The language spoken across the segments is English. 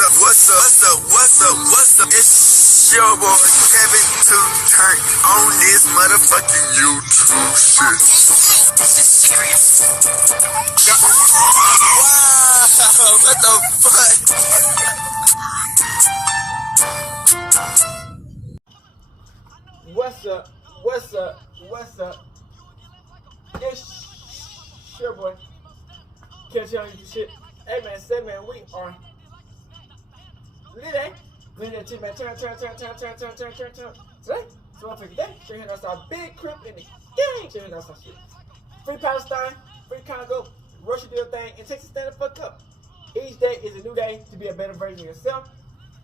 What's up? It's your boy Kevin to turn on this motherfucking YouTube shit. This is serious. Wow, what the fuck? What's up? It's your boy Kevin on YouTube shit. Hey man, say man, we are lit, eh? Clean that shit, man. Turn. Today, so I'm today. Straight here outside, big crib in the gang. Straight here outside shit. Free Palestine, free Congo, Russia do your thing, and Texas stand the fuck up. Each day is a new day to be a better version of yourself.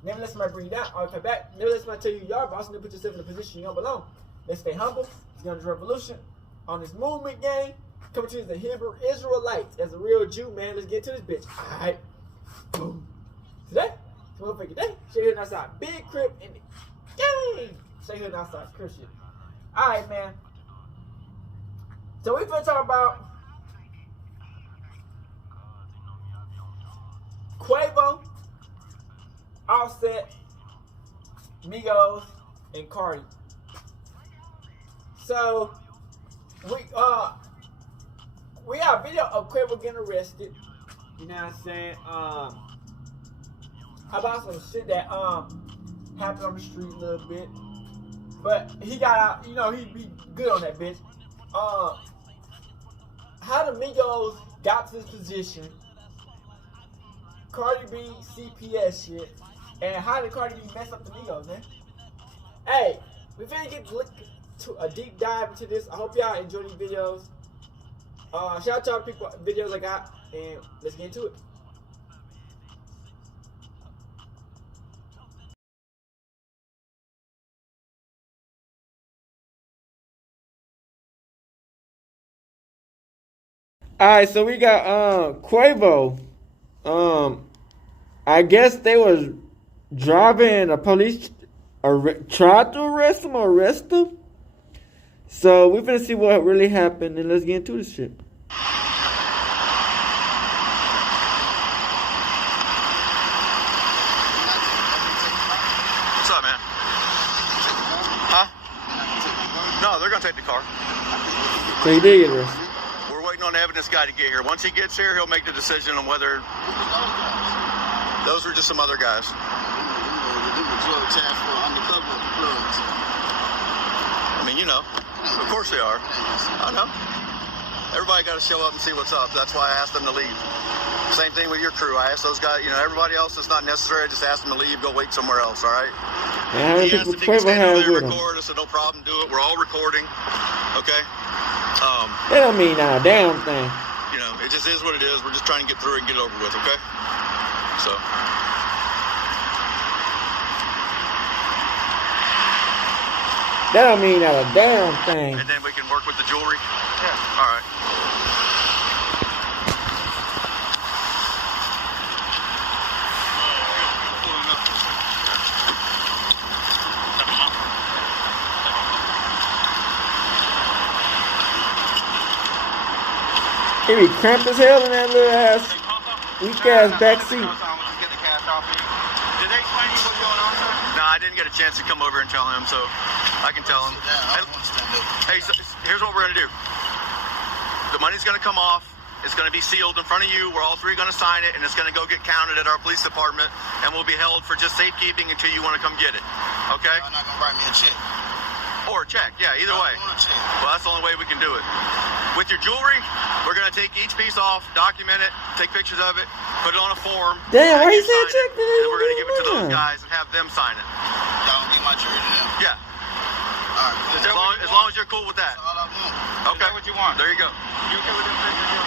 Never let somebody bring you down, always fight back. Never let somebody tell you you are, but also never put yourself in a position you don't belong. Let's stay humble. It's gonna be a revolution on this movement gang. Coming to you as a Hebrew Israelite, as a real Jew, man. Let's get to this bitch. Alright. Boom. Today, motherfucking day. Stay here outside. Big crib in the gang. Stay here outside. Crib shit. Alright, man. So we finna talk about Quavo, Offset, Migos, and Cardi. So we got a video of Quavo getting arrested. You know what I'm saying? About some shit that happened on the street a little bit. But he got out, you know, he be good on that bitch. How the Migos got to this position, Cardi B CPS shit, and how did Cardi B mess up the Migos, man? Hey, we finna get to a deep dive into this. I hope y'all enjoy these videos. Shout out to all the people videos I got, and let's get into it. Alright, so we got Quavo. I guess they was driving, a police tried to arrest him. So we're finna see what really happened, and let's get into this shit. What's up, man? Huh? No, they're gonna take the car. So he did get arrested. We're waiting on the evidence guy to get here. Once he gets here, he'll make the decision on whether... Those were just some other guys. I mean, you know. Of course they are. I know. Everybody got to show up and see what's up. That's why I asked them to leave. Same thing with your crew. I asked those guys, you know, everybody else is not necessary. I just asked them to leave, go wait somewhere else, all right? He asked if he could stand over there and record. I said, no problem, do it. We're all recording, okay? That don't mean not a damn thing. You know, it just is what it is. We're just trying to get through it and get it over with, okay? So... That don't mean not a damn thing. And then we can work with the jewelry? Yeah. All right. He be cramped as hell in that little ass, weak ass backseat. Did they explain to you what's going on, sir? No, I didn't get a chance to come over and tell him, so I can tell him. Hey, so here's what we're going to do. The money's going to come off. It's going to be sealed in front of you. We're all three going to sign it, and it's going to go get counted at our police department, and we'll be held for just safekeeping until you want to come get it. Okay? I'm not going to write me a check. Or a check. Yeah, either way. Well, that's the only way we can do it. With your jewelry, we're going to take each piece off, document it, take pictures of it, put it on a form. Damn, why you say check? And then we're going to give it to those guys and have them sign it. Y'all give my jewelry to them? Yeah. All right, cool. As long as you're cool with that. That's all I want. Okay. Is that what you want? There you go. You okay with them taking your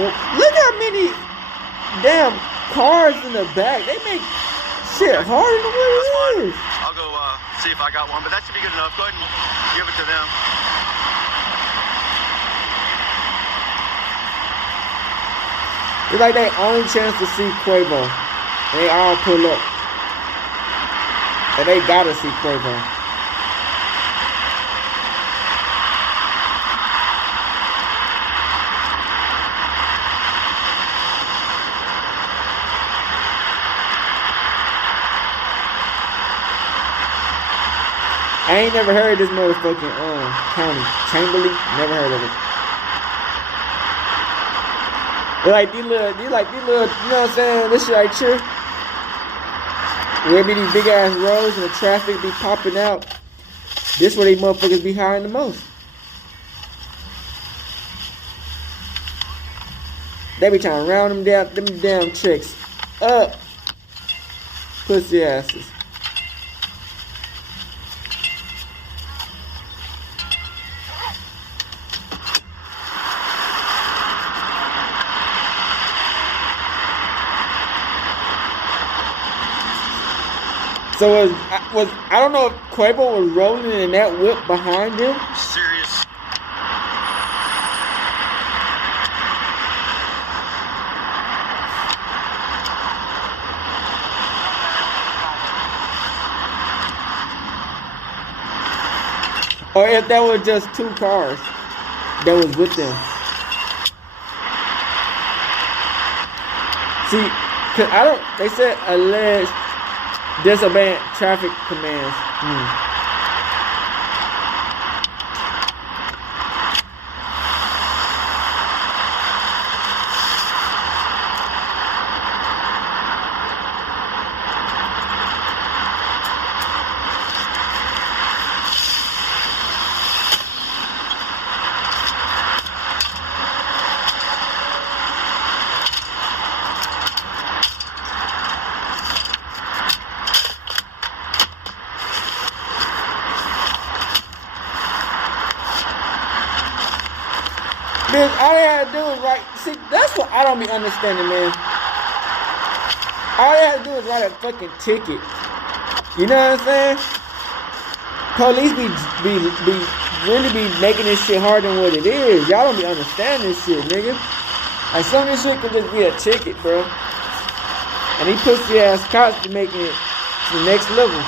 Well, look how many damn cars in the back. They make shit harder than what it is. I'll go see if I got one, but that should be good enough. Go ahead and give it to them. It's like their only chance to see Quavo. And they all pull up. And they gotta see Quavo. I ain't never heard of this motherfucking county. Chamberlain, never heard of it. They're like these little, you know what I'm saying? This shit like Chere. Where be these big ass roads and the traffic be popping out. This where they motherfuckers be hiring the most. They be trying to round them damn chicks up. Pussy asses. So was I don't know if Quavo was rolling in that whip behind him. Serious. Or if that was just two cars that was with them. See, cause I don't. They said alleged disobeying traffic commands. Bitch, all they had to do is write. See, that's what I don't be understanding, man. All they had to do is write a fucking ticket. You know what I'm saying? Police be really be making this shit harder than what it is. Y'all don't be understanding this shit, nigga. Like some of this shit could just be a ticket, bro. And these pussy ass cops be making it to the next level.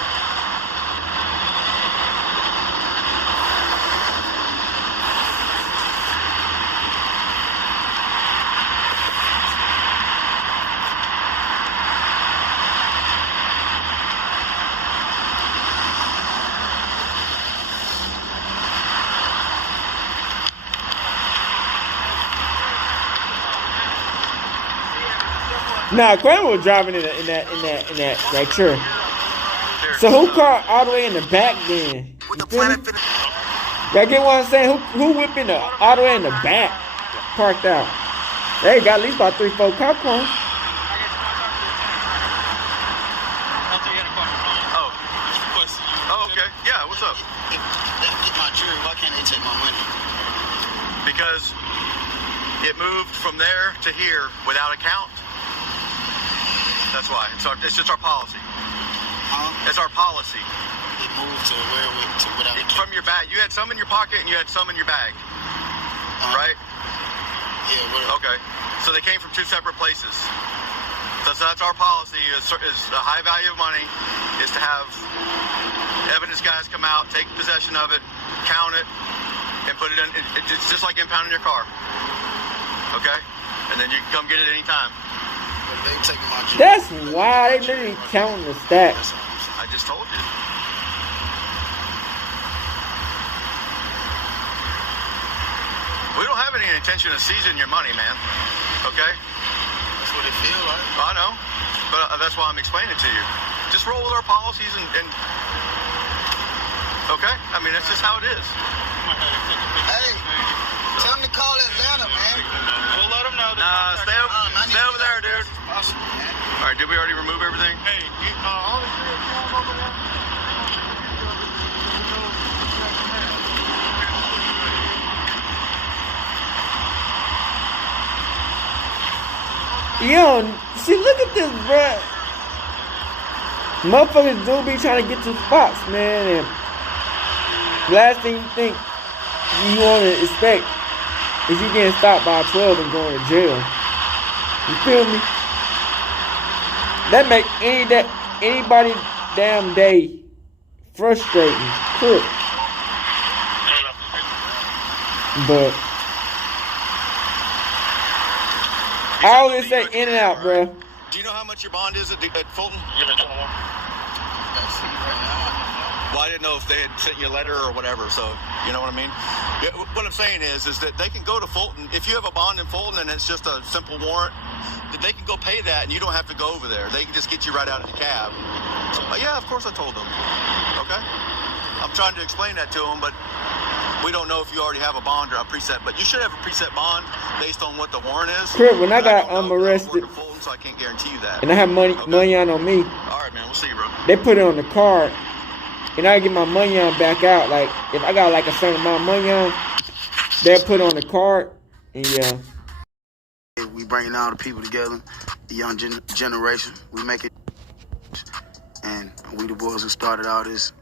Nah, Quavo was driving in that Chere. So who car all the way in the back then? You feel me? Y'all get what I'm saying? Who whipping all the way in the back? Parked out. They got at least about 3-4 cop cars. Oh, okay. Yeah, what's up? If they get my jury, why can't they take my money? Because it moved from there to here without a count. That's why. It's just our policy. It's our policy. It moved to where without a count. From your bag. You had some in your pocket and you had some in your bag. Right? Yeah, whatever. Okay. So they came from two separate places. So that's our policy is a high value of money is to have evidence guys come out, take possession of it, count it, and put it in. It's just like impounding your car. Okay? And then you can come get it anytime. But they taking my jury. That's why they literally counting the stacks. I just told you. We don't have any intention of seizing your money, man. Okay? That's what it feels like. I know, but that's why I'm explaining it to you. Just roll with our policies and okay? I mean, that's just how it is. Hey, tell them to call Atlanta, man. We'll let them know. Nah, stay over there, dude. Awesome, man. All right, did we already remove everything? Hey, all the three over there. Yo, see, look at this, bruh. Motherfuckers do be trying to get to spots, man. And last thing you think you want to expect is you getting stopped by 12 and going to jail. You feel me? That make anybody damn day frustrating, quick. But I always say in and out, bro. Do you know how much your bond is at Fulton? Well, I didn't know if they had sent you a letter or whatever, so you know what I mean? Yeah, what I'm saying is that they can go to Fulton. If you have a bond in Fulton and it's just a simple warrant, that they can go pay that and you don't have to go over there. They can just get you right out of the cab. Yeah, of course I told them. Okay? I'm trying to explain that to them, but we don't know if you already have a bond or a preset. But you should have a preset bond based on what the warrant is. Crip, when I got arrested, Fulton, so I can't guarantee you that. and I have money on me, All right, man. We'll see you, bro. they put it on the card, and I get my money on back out. Like, if I got like a certain amount of money on, they'll put it on the card, and yeah. We bringing all the people together, the young generation. We make it, and we the boys who started all this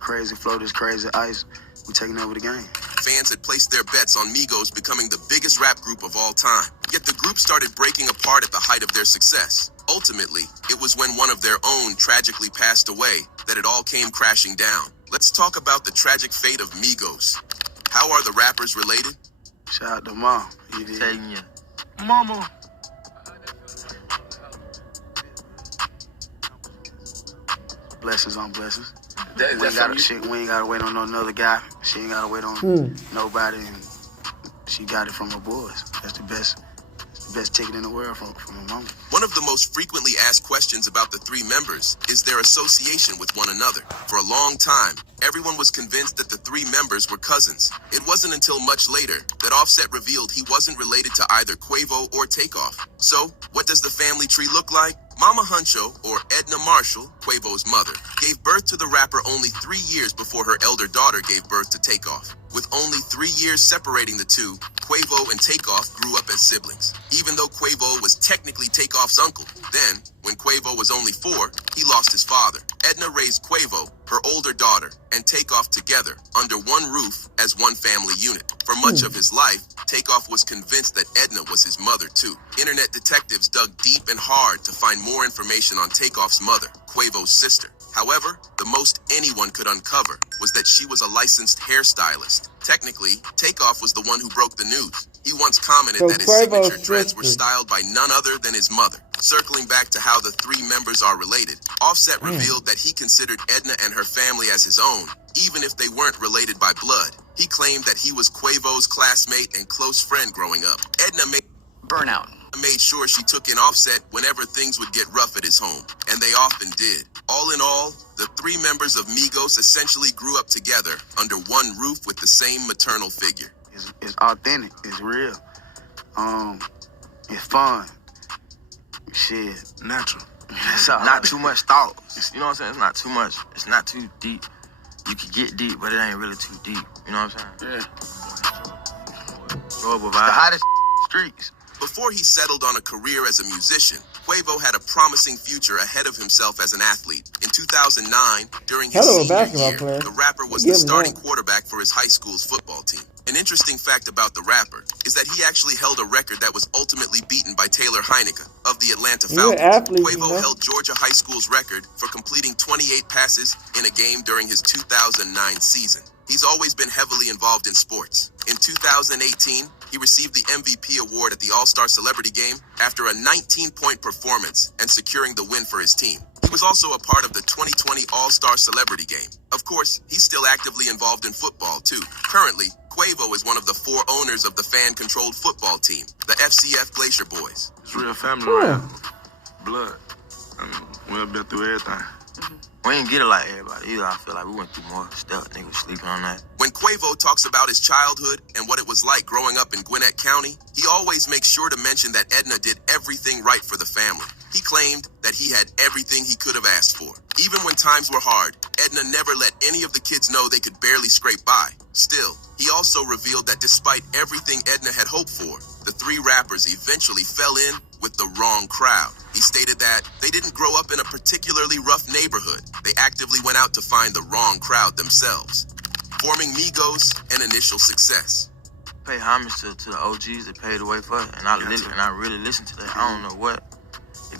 crazy flow, this crazy ice. We taking over the game. Fans had placed their bets on Migos becoming the biggest rap group of all time. Yet the group started breaking apart at the height of their success. Ultimately, it was when one of their own tragically passed away that it all came crashing down. Let's talk about the tragic fate of Migos. How are the rappers related? Shout out to Mom. You did. Telling you. Mama. Blessings on blessings. We ain't gotta wait on no another guy. She ain't gotta wait on nobody, and she got it from her boys. That's the best ticket in the world from her mama. One of the most frequently asked questions about the three members is their association with one another. For a long time, everyone was convinced that the three members were cousins. It wasn't until much later that Offset revealed he wasn't related to either Quavo or Takeoff. So, what does the family tree look like? Mama Huncho, or Edna Marshall, Quavo's mother, gave birth to the rapper only 3 years before her elder daughter gave birth to Takeoff. With only 3 years separating the two, Quavo and Takeoff grew up as siblings. Even though Quavo was technically Takeoff's uncle, then, when Quavo was only 4, he lost his father. Edna raised Quavo, her older daughter, and Takeoff together under one roof as one family unit. For much of his life, Takeoff was convinced that Edna was his mother too. Internet detectives dug deep and hard to find more information on Takeoff's mother, Quavo's sister. However, the most anyone could uncover was that she was a licensed hairstylist. Technically, Takeoff was the one who broke the news. He once commented that his signature dreads were styled by none other than his mother. Circling back to how the three members are related, Offset revealed that he considered Edna and her family as his own, even if they weren't related by blood. He claimed that he was Quavo's classmate and close friend growing up. Edna made sure she took in Offset whenever things would get rough at his home, and they often did. All in all, the three members of Migos essentially grew up together under one roof with the same maternal figure. It's authentic. It's real. It's fun. Shit, natural. Not too much thought. You know what I'm saying? It's not too much. It's not too deep. You can get deep, but it ain't really too deep. You know what I'm saying? Yeah. The hottest streets. Before he settled on a career as a musician, Quavo had a promising future ahead of himself as an athlete. In 2009, during his senior year, the rapper was the starting quarterback for his high school's football team. An interesting fact about the rapper is that he actually held a record that was ultimately beaten by Taylor Heineke of the Atlanta Falcons. Quavo held Georgia High School's record for completing 28 passes in a game during his 2009 season. He's always been heavily involved in sports. In 2018, he received the MVP award at the All-Star Celebrity Game after a 19-point performance and securing the win for his team. He was also a part of the 2020 All-Star Celebrity Game. Of course, he's still actively involved in football, too. Currently, Quavo is one of the 4 owners of the fan-controlled football team, the FCF Glacier Boys. It's real family around. Blood. We've been through everything. We ain't get it like everybody either. I feel like we went through more stuff. Niggas sleeping on that. When Quavo talks about his childhood and what it was like growing up in Gwinnett County, he always makes sure to mention that Edna did everything right for the family. He claimed that he had everything he could have asked for. Even when times were hard, Edna never let any of the kids know they could barely scrape by. Still, he also revealed that despite everything Edna had hoped for, the 3 rappers eventually fell in with the wrong crowd. He stated that they didn't grow up in a particularly rough neighborhood. They actively went out to find the wrong crowd themselves, forming Migos an initial success. Pay homage to the OGs that paved the way for it, and I really listen to that. I don't know what.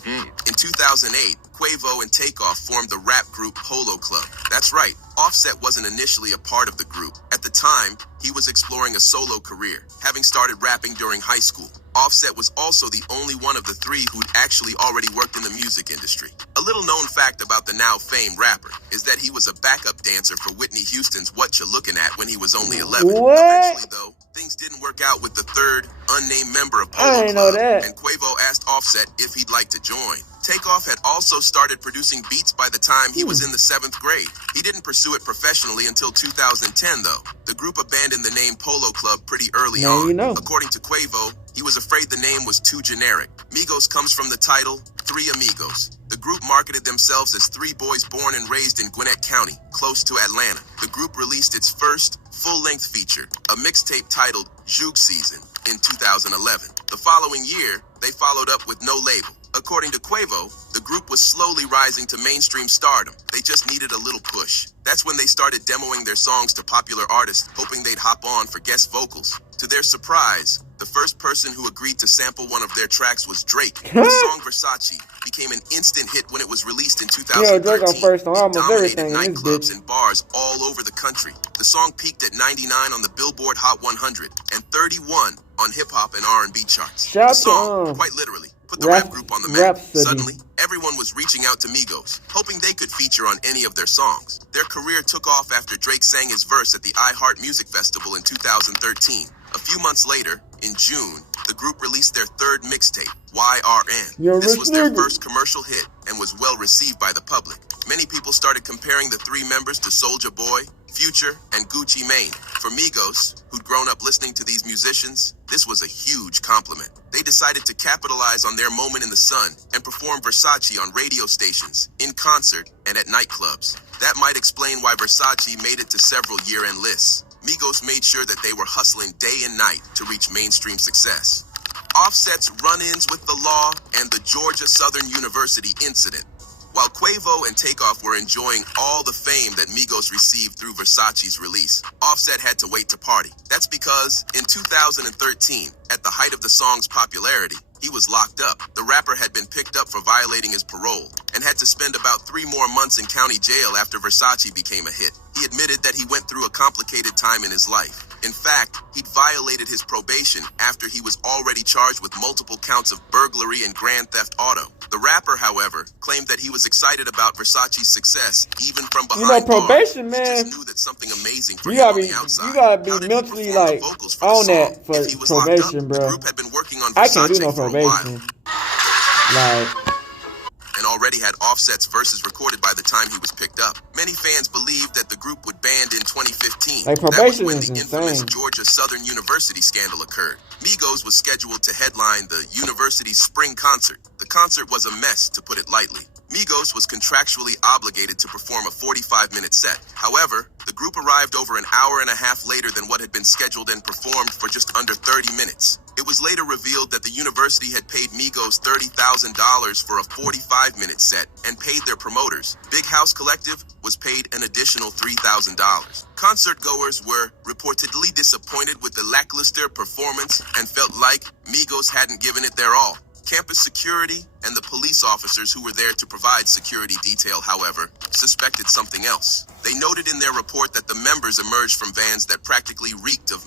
In 2008, Quavo and Takeoff formed the rap group Polo Club. That's right, Offset wasn't initially a part of the group. At the time, he was exploring a solo career, having started rapping during high school. Offset was also the only one of the three who'd actually already worked in the music industry. A little known fact about the now famed rapper is that he was a backup dancer for Whitney Houston's What You Looking At when he was only 11. What? Eventually, though, things didn't work out with the third, unnamed member of Polo Club, and Quavo asked Offset if he'd like to join. Takeoff had also started producing beats by the time he was in the 7th grade. He didn't pursue it professionally until 2010, though. The group abandoned the name Polo Club pretty early on. According to Quavo, he was afraid the name was too generic. Migos comes from the title Three Amigos. The group marketed themselves as three boys born and raised in Gwinnett County, close to Atlanta. The group released its first full-length feature, a mixtape titled Juke Season, in 2011. The following year, they followed up with no label. According to Quavo, the group was slowly rising to mainstream stardom. They just needed a little push. That's when they started demoing their songs to popular artists, hoping they'd hop on for guest vocals. To their surprise, the first person who agreed to sample one of their tracks was Drake. The song Versace became an instant hit when it was released in 2013. It dominated nightclubs and bars all over the country. The song peaked at 99 on the Billboard Hot 100 and 31 on hip-hop and R&B charts. The song, quite literally, put the rap group on the map. Suddenly, everyone was reaching out to Migos, hoping they could feature on any of their songs. Their career took off after Drake sang his verse at the iHeart Music Festival in 2013. A few months later, in June, the group released their third mixtape, YRN. This was their first commercial hit and was well received by the public. Many people started comparing the three members to Soulja Boy, Future, and Gucci Mane. For Migos, who'd grown up listening to these musicians, this was a huge compliment. They decided to capitalize on their moment in the sun and perform Versace on radio stations, in concert, and at nightclubs. That might explain why Versace made it to several year-end lists. Migos made sure that they were hustling day and night to reach mainstream success. Offset's run-ins with the law and the Georgia Southern University incident. While Quavo and Takeoff were enjoying all the fame that Migos received through Versace's release, Offset had to wait to party. That's because in 2013, at the height of the song's popularity, he was locked up. The rapper had been picked up for violating his parole and had to spend about 3 more months in county jail after Versace became a hit. He admitted that he went through a complicated time in his life. In fact, he'd violated his probation after he was already charged with multiple counts of burglary and grand theft auto. The rapper, however, claimed that he was excited about Versace's success, even from behind probation, bars. man. He just knew that something amazing for him on the outside. You gotta be mentally like on that for probation, bro. The group had been working on I can't do no for a probation. while. And already had Offset's verses recorded by the time he was picked up. Many fans believed that the group would band in 2015. Like, that was when the insane. infamous Georgia Southern University scandal occurred. Migos was scheduled to headline the university's spring concert. The concert was a mess, to put it lightly. Migos was contractually obligated to perform a 45-minute set. However, the group arrived over an hour and a half later than what had been scheduled and performed for just under 30 minutes. It was later revealed that the university had paid Migos $30,000 for a 45-minute set and paid their promoters. Big House Collective was paid an additional $3,000. Concert goers were reportedly disappointed with the lackluster performance and felt like Migos hadn't given it their all. Campus security and the police officers who were there to provide security detail, however, suspected something else. They noted in their report that the members emerged from vans that practically reeked of.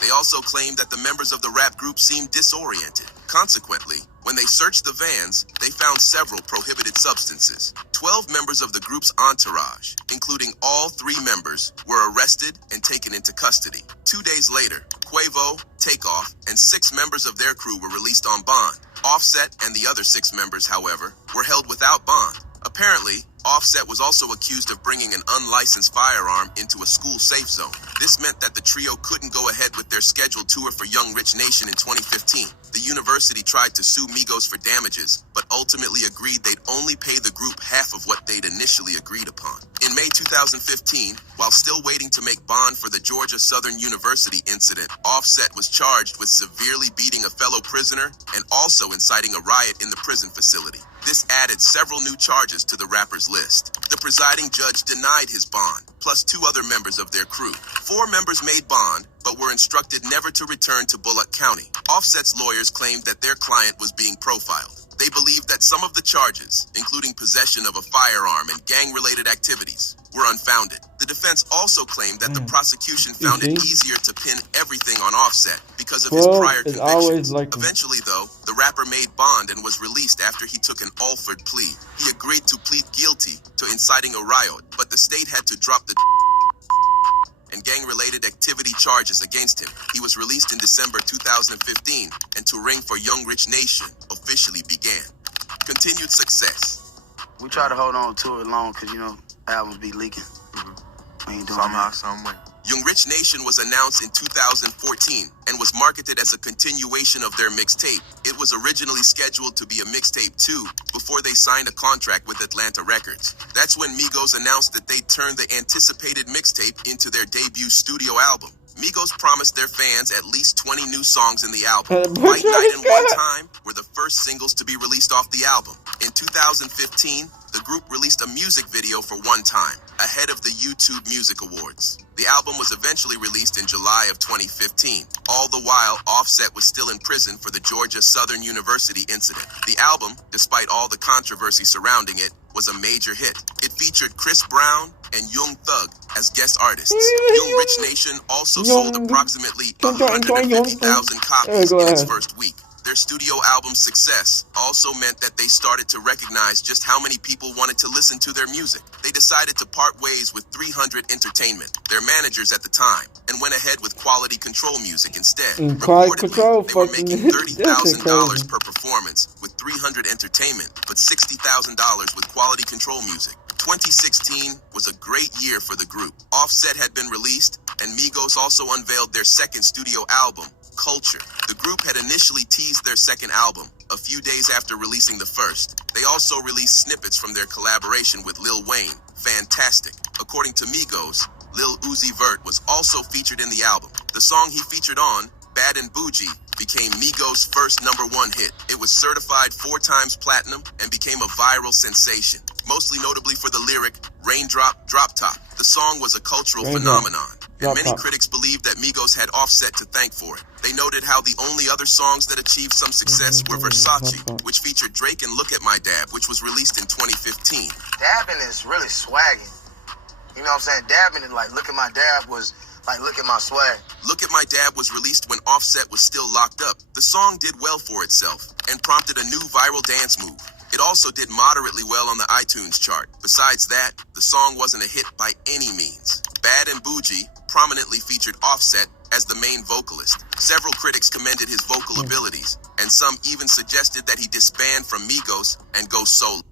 They also claimed that the members of the rap group seemed disoriented. Consequently, when they searched the vans, they found several prohibited substances. 12 members of the group's entourage, including all 3 members, were arrested and taken into custody. 2 days later, Quavo, Takeoff, and 6 members of their crew were released on bond. Offset and the other 6 members, however, were held without bond. Apparently, Offset was also accused of bringing an unlicensed firearm into a school safe zone. This meant that the trio couldn't go ahead with their scheduled tour for Young Rich Nation in 2015. The university tried to sue Migos for damages, but ultimately agreed they'd only pay the group half of what they'd initially agreed upon. In May 2015, while still waiting to make bond for the Georgia Southern University incident, Offset was charged with severely beating a fellow prisoner and also inciting a riot in the prison facility. This added several new charges to the rapper's list. The presiding judge denied his bond, plus 2 other members of their crew. 4 members made bond, but were instructed never to return to Bullock County. Offset's lawyers claimed that their client was being profiled. They believed that some of the charges, including possession of a firearm and gang-related activities, were unfounded. The defense also claimed that the prosecution found it easier to pin everything on Offset because because of his prior is always convictions. like Eventually, though, the rapper made bond and was released after he took an Alford plea. He agreed to plead guilty to inciting a riot, but the state had to drop the and gang-related activity charges against him. He was released in December 2015, and touring for Young Rich Nation officially began. Continued success. We try to hold on to it long because, you know, albums be leaking. We ain't doing Somehow, that. some way. Young Rich Nation was announced in 2014 and was marketed as a continuation of their mixtape. It was originally scheduled to be a mixtape too, before they signed a contract with Atlanta Records. That's when Migos announced that they turned the anticipated mixtape into their debut studio album. Migos promised their fans at least 20 new songs in the album. White Night and One Time were the first singles to be released off the album. In 2015, the group released a music video for One Time, ahead of the YouTube Music Awards. The album was eventually released in July of 2015. All the while, Offset was still in prison for the Georgia Southern University incident. The album, despite all the controversy surrounding it, was a major hit. It featured Chris Brown and Young Thug as guest artists. Young Rich Nation also sold approximately 150,000 copies in its first week. Their studio album success also meant that they started to recognize just how many people wanted to listen to their music. They decided to part ways with 300 Entertainment, their managers at the time, and went ahead with Quality Control Music instead. Reportedly, they were making $30,000 per performance with 300 Entertainment, but $60,000 with Quality Control Music. 2016 was a great year for the group. Offset had been released, and Migos also unveiled their second studio album, Culture. The group had initially teased their second album a few days after releasing the first. They also released snippets from their collaboration with Lil Wayne, Fantastic. According to Migos, Lil Uzi Vert was also featured in the album. The song he featured on, Bad and Bougie, became Migos' first #1 hit. It was certified 4 times platinum and became a viral sensation, mostly notably for the lyric, Raindrop, Drop Top. The song was a cultural phenomenon, and many critics believed that Migos had Offset to thank for it. They noted how the only other songs that achieved some success were Versace, which featured Drake, and Look at My Dab, which was released in 2015. Dabbing is really swagging. You know what I'm saying? Dabbing and like Look at My Dab was like Look at My Swag. Look at My Dab was released when Offset was still locked up. The song did well for itself and prompted a new viral dance move. It also did moderately well on the iTunes chart. Besides that, the song wasn't a hit by any means. Bad and Bougie prominently featured Offset as the main vocalist. Several critics commended his vocal abilities, and some even suggested that he disband from Migos and go solo.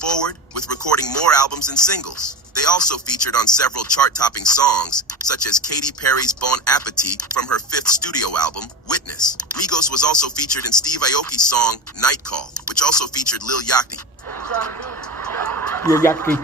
Forward with recording more albums and singles. They also featured on several chart-topping songs, such as Katy Perry's Bon Appetit from her 5th studio album, Witness. Migos was also featured in Steve Aoki's song, Night Call, which also featured Lil Yachty. Lil Yachty.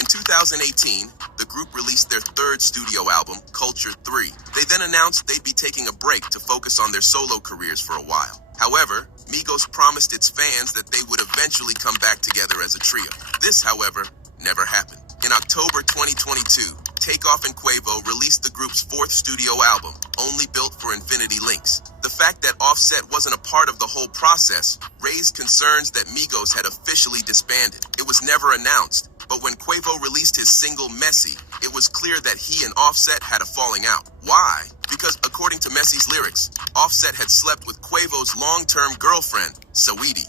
In 2018, the group released their 3rd studio album, Culture 3. They then announced they'd be taking a break to focus on their solo careers for a while. However, Migos promised its fans that they would eventually come back together as a trio. This, however, never happened. In October 2022, Takeoff and Quavo released the group's 4th studio album, Only Built for Infinity Links. The fact that Offset wasn't a part of the whole process raised concerns that Migos had officially disbanded. It was never announced, but when Quavo released his single Messy, it was clear that he and Offset had a falling out. Why? Because according to Messy's lyrics, Offset had slept with Quavo's long-term girlfriend, Saweetie.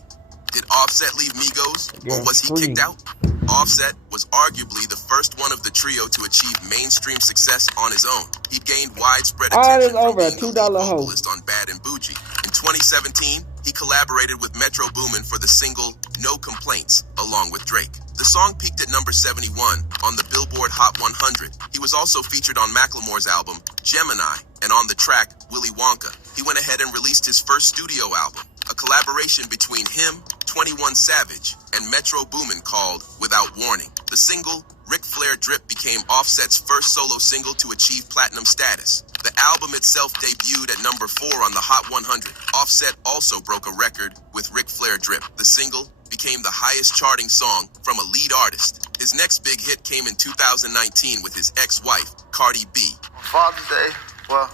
Did Offset leave Migos, or was he kicked out? Offset was arguably the first one of the trio to achieve mainstream success on his own. He gained widespread attention from being the lead vocalist on Bad and Bougie. In 2017, he collaborated with Metro Boomin for the single No Complaints, along with Drake. The song peaked at number 71 on the Billboard Hot 100. He was also featured on Macklemore's album, Gemini, and on the track, Willy Wonka. He went ahead and released his first studio album, a collaboration between him, 21 Savage, and Metro Boomin called Without Warning. The single, Ric Flair Drip, became Offset's first solo single to achieve platinum status. The album itself debuted at number 4 on the Hot 100. Offset also broke a record with Ric Flair Drip. The single became the highest charting song from a lead artist. His next big hit came in 2019 with his ex-wife, Cardi B. Father's Day, well,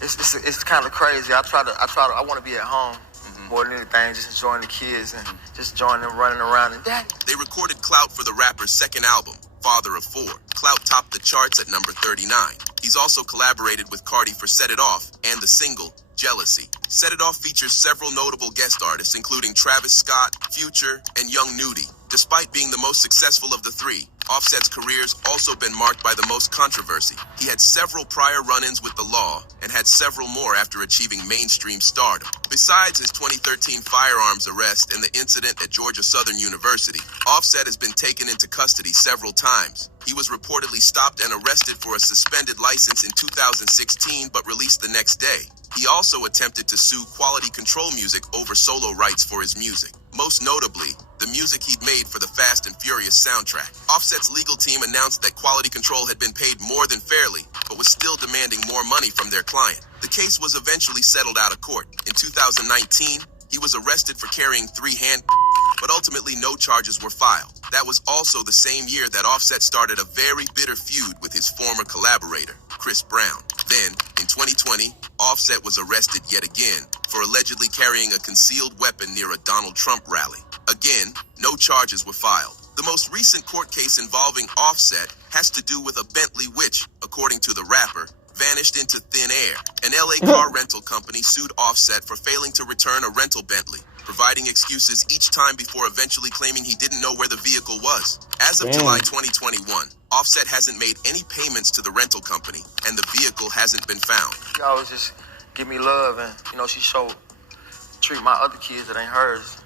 it's kind of crazy. I want to be at home. more than anything, just enjoying the kids and just enjoying them running around and daddy. They recorded Clout for the rapper's second album, Father of Four. Clout topped the charts at number 39. He's also collaborated with Cardi for Set It Off and the single Jealousy. Set It Off features several notable guest artists, including Travis Scott, Future, and Young Nudy. Despite being the most successful of the three, Offset's career's also been marked by the most controversy. He had several prior run-ins with the law and had several more after achieving mainstream stardom. Besides his 2013 firearms arrest and the incident at Georgia Southern University, Offset has been taken into custody several times. He was reportedly stopped and arrested for a suspended license in 2016 but released the next day. He also attempted to sue Quality Control Music over solo rights for his music. Most notably, the music he'd made for the Fast and Furious soundtrack. Offset's legal team announced that Quality Control had been paid more than fairly, but was still demanding more money from their client. The case was eventually settled out of court. In 2019, he was arrested for carrying 3 hand, but ultimately no charges were filed. That was also the same year that Offset started a very bitter feud with his former collaborator, Chris Brown. Then, in 2020, Offset was arrested yet again for allegedly carrying a concealed weapon near a Donald Trump rally. Again, no charges were filed. The most recent court case involving Offset has to do with a Bentley which, according to the rapper, vanished into thin air. An LA car rental company sued Offset for failing to return a rental Bentley, providing excuses each time before eventually claiming he didn't know where the vehicle was. As of July 2021, Offset hasn't made any payments to the rental company, and the vehicle hasn't been found. She always just give me love, and she treat my other kids that ain't hers,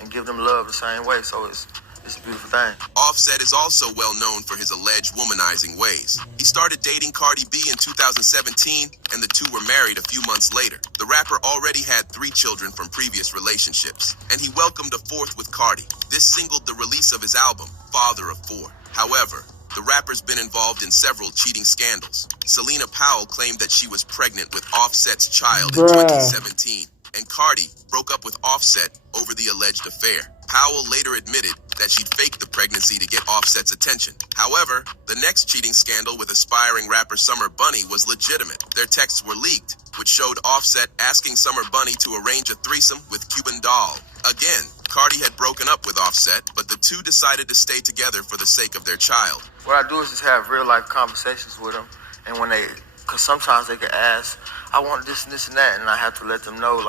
and give them love the same way. So it's a beautiful thing. Offset is also well known for his alleged womanizing ways. He started dating Cardi B in 2017, and the two were married a few months later. The rapper already had 3 children from previous relationships, and he welcomed a 4th with Cardi. This signaled the release of his album, Father of Four. However, the rapper's been involved in several cheating scandals. Selena Powell claimed that she was pregnant with Offset's child in 2017, and Cardi broke up with Offset over the alleged affair. Powell later admitted that she'd faked the pregnancy to get Offset's attention. However, the next cheating scandal with aspiring rapper Summer Bunny was legitimate. Their texts were leaked, which showed Offset asking Summer Bunny to arrange a threesome with Cuban Doll. Again, Cardi had broken up with Offset, but the two decided to stay together for the sake of their child. What I do is just have real life conversations with them, and because sometimes they can ask, I want this and this and that, and I have to let them know,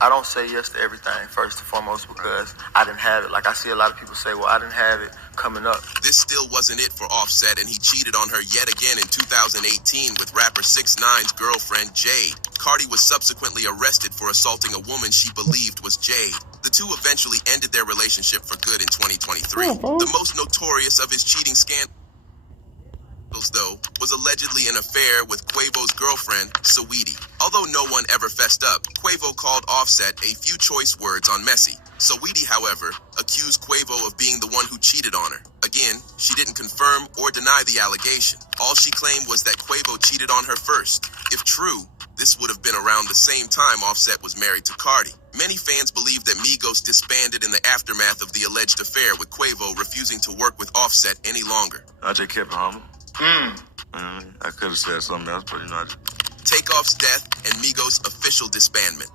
I don't say yes to everything, first and foremost, because I didn't have it. I see a lot of people say, well, I didn't have it coming up. This still wasn't it for Offset, and he cheated on her yet again in 2018 with rapper 6ix9ine's girlfriend, Jade. Cardi was subsequently arrested for assaulting a woman she believed was Jade. The two eventually ended their relationship for good in 2023. The most notorious of his cheating scandals, though, was allegedly an affair with Quavo's girlfriend, Saweetie. Although no one ever fessed up, Quavo called Offset a few choice words on Messy. Saweetie, however, accused Quavo of being the one who cheated on her. Again, she didn't confirm or deny the allegation. All she claimed was that Quavo cheated on her first. If true, this would have been around the same time Offset was married to Cardi. Many fans believe that Migos disbanded in the aftermath of the alleged affair, with Quavo refusing to work with Offset any longer. I just kept it humble. I could have said something else, but Takeoff's death and Migos' official disbandment.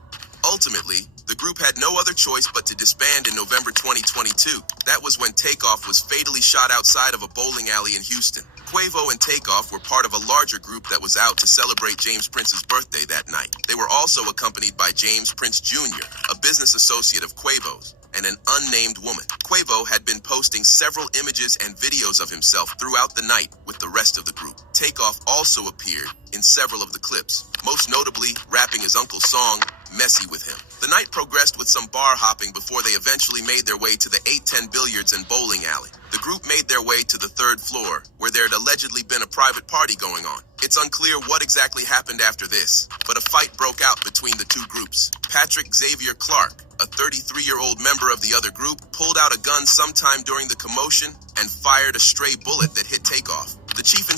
Ultimately, the group had no other choice but to disband in November 2022. That was when Takeoff was fatally shot outside of a bowling alley in Houston. Quavo and Takeoff were part of a larger group that was out to celebrate James Prince's birthday that night. They were also accompanied by James Prince Jr., a business associate of Quavo's, and an unnamed woman. Quavo had been posting several images and videos of himself throughout the night with the rest of the group. Takeoff also appeared in several of the clips, most notably rapping his uncle's song, Messy, with him. The night progressed with some bar hopping before they eventually made their way to the 810 Billiards and Bowling Alley. The group made their way to the 3rd floor, where there had allegedly been a private party going on. It's unclear what exactly happened after this, but a fight broke out between the two groups. Patrick Xavier Clark, a 33-year-old member of the other group, pulled out a gun sometime during the commotion and fired a stray bullet that hit Takeoff. The chief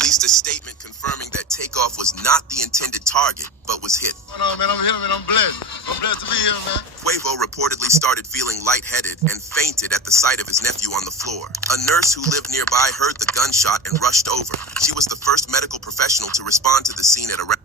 released a statement confirming that Takeoff was not the intended target, but was hit. What's going on, man? I'm here, man. I'm blessed. I'm blessed to be here, man. Quavo reportedly started feeling lightheaded and fainted at the sight of his nephew on the floor. A nurse who lived nearby heard the gunshot and rushed over. She was the first medical professional to respond to the scene at around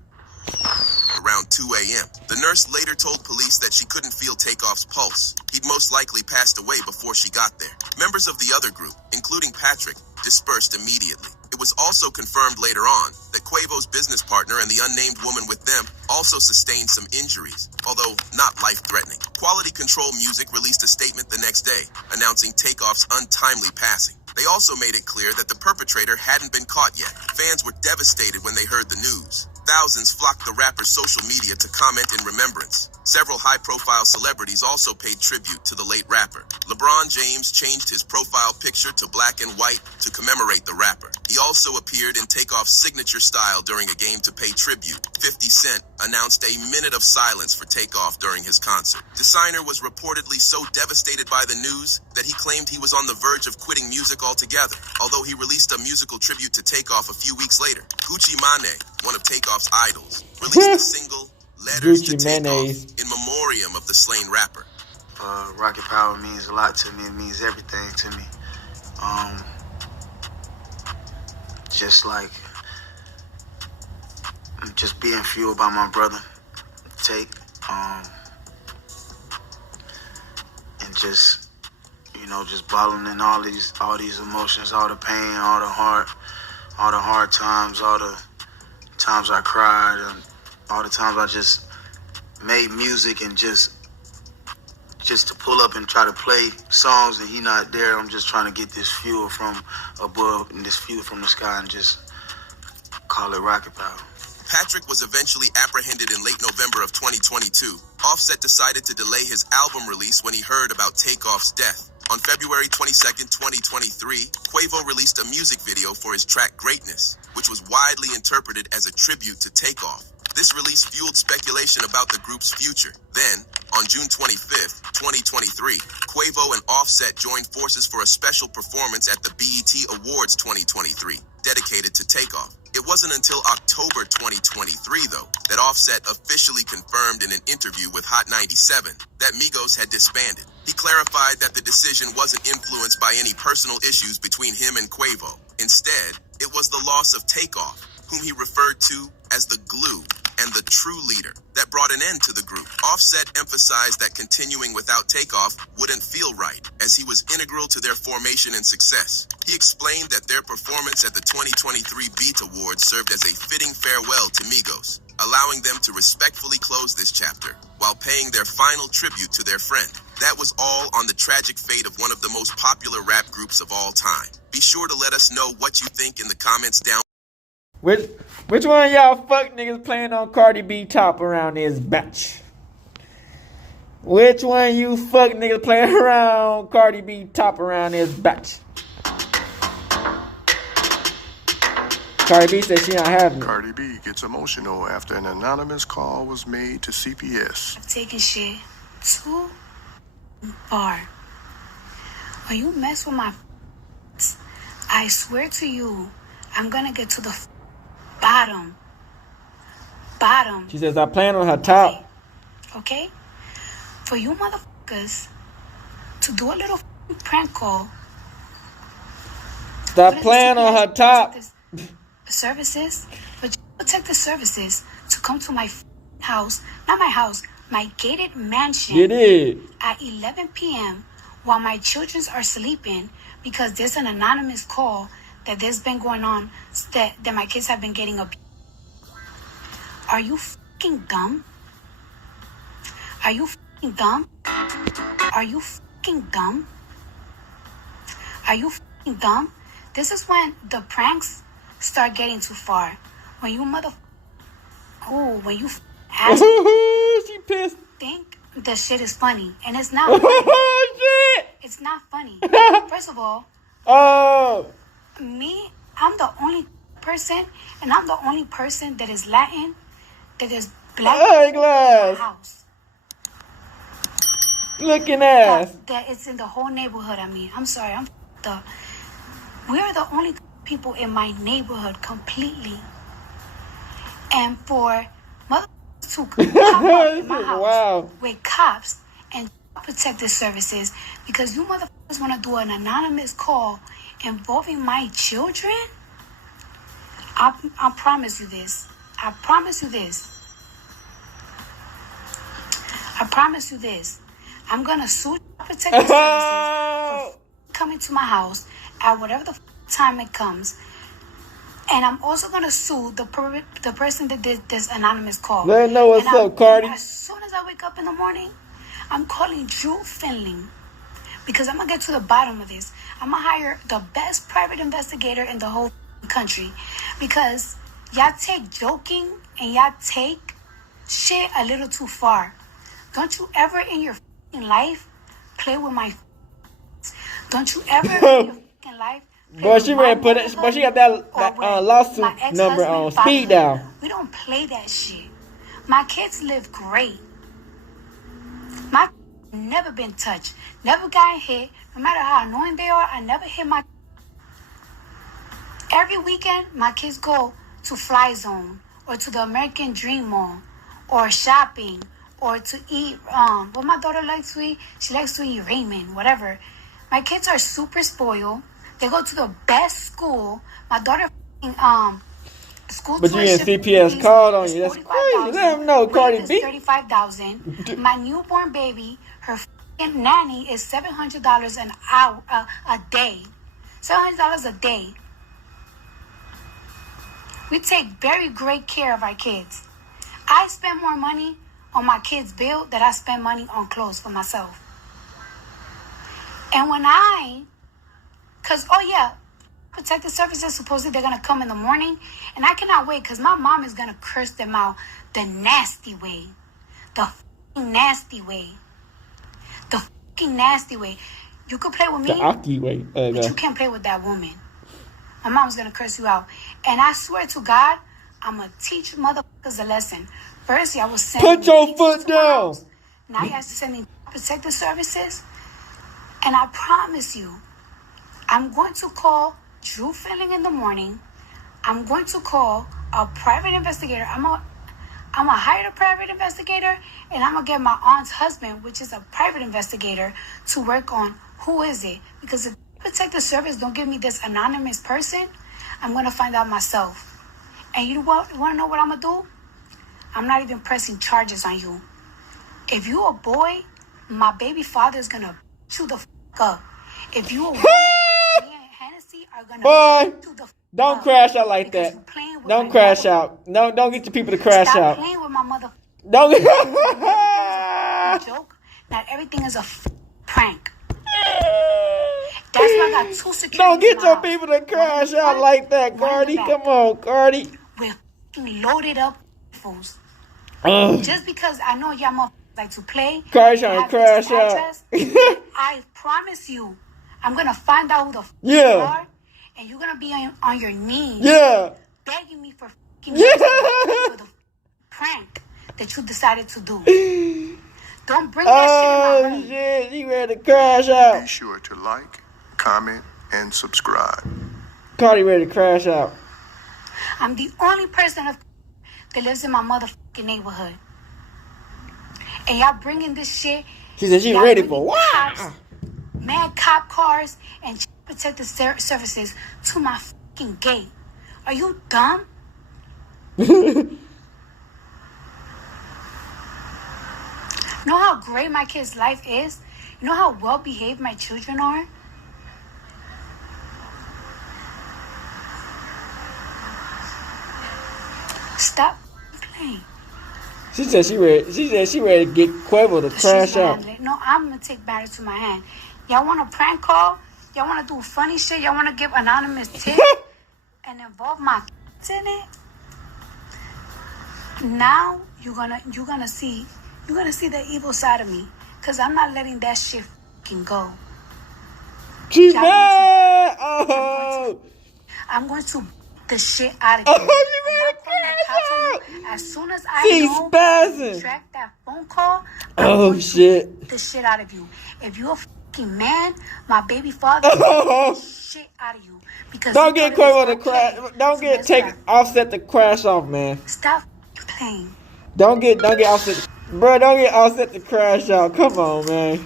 around 2 a.m. The nurse later told police that she couldn't feel Takeoff's pulse. He'd most likely passed away before she got there. Members of the other group, including Patrick, dispersed immediately. It was also confirmed later on that Quavo's business partner and the unnamed woman with them also sustained some injuries, although not life-threatening. Quality Control Music released a statement the next day, announcing Takeoff's untimely passing. They also made it clear that the perpetrator hadn't been caught yet. Fans were devastated when they heard the news. Thousands flocked the rapper's social media to comment in remembrance. Several high-profile celebrities also paid tribute to the late rapper. LeBron James changed his profile picture to black and white to commemorate the rapper. He also appeared in Takeoff's signature style during a game to pay tribute. 50 Cent announced a minute of silence for Takeoff during his concert. Designer was reportedly so devastated by the news that he claimed he was on the verge of quitting music altogether, although he released a musical tribute to Takeoff a few weeks later. Gucci Mane, one of Takeoff's idols, released the single Letters to Takeoff in memoriam of the slain rapper. Rocket Power means a lot to me. It means everything to me. Just like just being fueled by my brother, Take, and just just bottling in all these emotions, all the pain, all the hard times, all the times I cried, and all the times I just made music and just to pull up and try to play songs and he not there. I'm just trying to get this fuel from above and this fuel from the sky and just call it Rocket Power. Patrick was eventually apprehended in late November of 2022. Offset decided to delay his album release when he heard about Takeoff's death. On February 22nd, 2023, Quavo released a music video for his track Greatness, which was widely interpreted as a tribute to Takeoff. This release fueled speculation about the group's future. Then, on June 25th, 2023, Quavo and Offset joined forces for a special performance at the BET Awards 2023, dedicated to Takeoff. It wasn't until October 2023, though, that Offset officially confirmed in an interview with Hot 97 that Migos had disbanded. He clarified that the decision wasn't influenced by any personal issues between him and Quavo. Instead, it was the loss of Takeoff, whom he referred to as the glue and the true leader that brought an end to the group. Offset emphasized that continuing without Takeoff wouldn't feel right, as he was integral to their formation and success. He explained that their performance at the 2023 BET Awards served as a fitting farewell to Migos, allowing them to respectfully close this chapter while paying their final tribute to their friend. That was all on the tragic fate of one of the most popular rap groups of all time. Be sure to let us know what you think in the comments down. Which one of y'all fuck niggas playing on Cardi B top around this batch? Which one of you fuck niggas playing around Cardi B top around this batch? Cardi B said she not having it. Cardi B gets emotional after an anonymous call was made to CPS. I'm taking shit too far. When you mess with my I swear to you, I'm gonna get to the bottom. She says I plan on her top. Okay? For you motherfuckers to do a little prank call. Stop playing on her top. Services, but you protect the services to come to my house, not my house, my gated mansion. You did. At 11 p.m. while my children are sleeping because there's an anonymous call that there's been going on that my kids have been getting abused. Are you fucking dumb? Are you fucking dumb? Are you fucking dumb? Are you fucking dumb? This is when the pranks start getting too far. When you when you ask she pissed. Think the shit is funny. And it's not funny. Shit. It's not funny. First of all, me, I'm the only person, and I'm the only person that is Latin, that is black in my house. Looking ass. That it's in the whole neighborhood. I mean, I'm sorry, I'm f***ed up. We are the only people in my neighborhood completely. And for motherfuckers to come up in my house with cops and protective services because you motherfuckers want to do an anonymous call involving my children, I promise you this. I promise you this. I promise you this. I'm gonna sue protective services for coming to my house at whatever the time it comes. And I'm also gonna sue the person that did this anonymous call. Let him know what's up, Cardi. As soon as I wake up in the morning, I'm calling Drew Finley because I'm gonna get to the bottom of this. I'm gonna hire the best private investigator in the whole country because y'all take joking and y'all take shit a little too far. Don't you ever in your life play with my. Don't you ever in your life. Boy, she ready to put it. But she got that lawsuit number on speed dial. We don't play that shit. My kids live great. My never been touched, never gotten hit. No matter how annoying they are, I never hit my. Every weekend, my kids go to Fly Zone or to the American Dream Mall or shopping or to eat. What my daughter likes to eat, she likes to eat ramen, whatever. My kids are super spoiled. They go to the best school. My daughter, school but you tuition and CPS called on is you. That's crazy. 45,000. Let them know, Cardi B. 35,000. My newborn baby, her nanny is $700 an hour a day. $700 a day. We take very great care of our kids. I spend more money on my kids' bill than I spend money on clothes for myself. And when protective services, supposedly they're going to come in the morning. And I cannot wait because my mom is going to curse them out the nasty way. The fucking nasty way. The fucking nasty way. You could play with me, The Aki way. but you can't play with that woman. My mom's going to curse you out. And I swear to God, I'm going to teach motherfuckers a lesson. First, y'all was sending Put your foot down. Now y'all sending protective services. And I promise you, I'm going to call Drew Finley in the morning. I'm going to call a private investigator. I'm gonna hire a private investigator, and I'm gonna get my aunt's husband, which is a private investigator, to work on who is it. Because if protective service don't give me this anonymous person, I'm gonna find out myself. And you want to know what I'm gonna do? I'm not even pressing charges on you. If you a boy, my baby father is gonna beat you the fuck up. If you a woman, me and Hennessy are gonna beat you the fuck Don't up. crash out like Because that. you playing with Don't my crash mother- out. No, don't get your people to crash Stop out. playing with my mother Don't get. joke. Not everything is a prank. That's why I got two security. Don't get your miles. people to crash One in the out front, like that, one in the Cardi. back. Come on, Cardi. With fucking loaded up rifles. Ugh. Just because I know y'all motherfuckers like to play. Cardi and trying to have this crash out. address, I promise you, I'm gonna find out who the Yeah. you are, and you're gonna be on your knees Yeah. begging me for fucking Yeah. for the prank that you decided to do. Don't bring that shit in my Oh home. shit, he ready to crash out. Be sure to like, comment, and subscribe. Cardi ready to crash out. I'm the only person that lives in my motherfucking neighborhood. And y'all bringing this shit. She said she y'all ready bringing for what? cops, mad cop cars, and protective services to my fucking gate. Are you dumb? You know how great my kid's life is? You know how well behaved my children are? Stop playing. She said she ready to get Quavo to crash out. No, I'm gonna take matters to my hand. Y'all want a prank call? Y'all want to do funny shit? Y'all want to give anonymous tips and involve my kids in it? Now you're gonna see the evil side of me, cause I'm not letting that shit fucking go. She's Y'all mad. Oh. I'm going to beat the shit out of you. Oh, she ready to I'm not calling the cops on you. crash out. As soon as I She's know spazzing. track that phone call, I'm Oh going shit. to beat the shit out of you. If you're a fucking man, my baby father Oh. will beat the shit out of you. Because Don't he get thought Quavo it to was crash. okay Don't to get mess take with her. Offset the crash off, man. Stop playing. Don't get Offset. Bro, don't get Offset to crash out. Come on, man.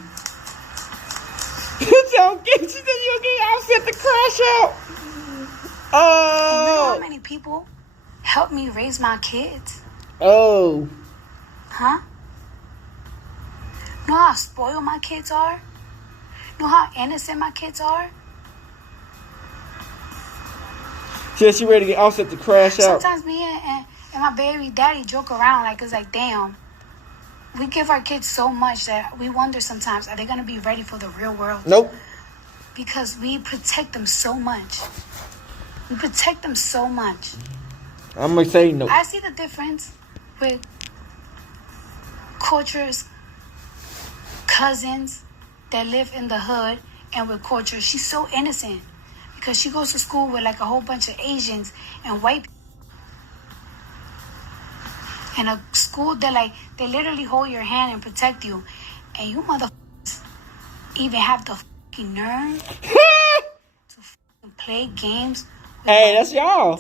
Don't get. She said you'll get Offset to crash out. And you know how Oh. many people helped me raise my kids? Oh. Huh? Know how spoiled my kids are? Know how innocent my kids are? Said she ready to get Offset to crash out. Sometimes me and my baby daddy joke around like, it's like, damn, we give our kids so much that we wonder sometimes, are they going to be ready for the real world? Nope. Because we protect them so much. We protect them so much. I'm going to say no. I see the difference with Culture's cousins that live in the hood and with Culture. She's so innocent because she goes to school with like a whole bunch of Asians and white people. In a school that like, they literally hold your hand and protect you. And you motherfuckers even have the fucking nerve to fucking play games. Hey, that's y'all.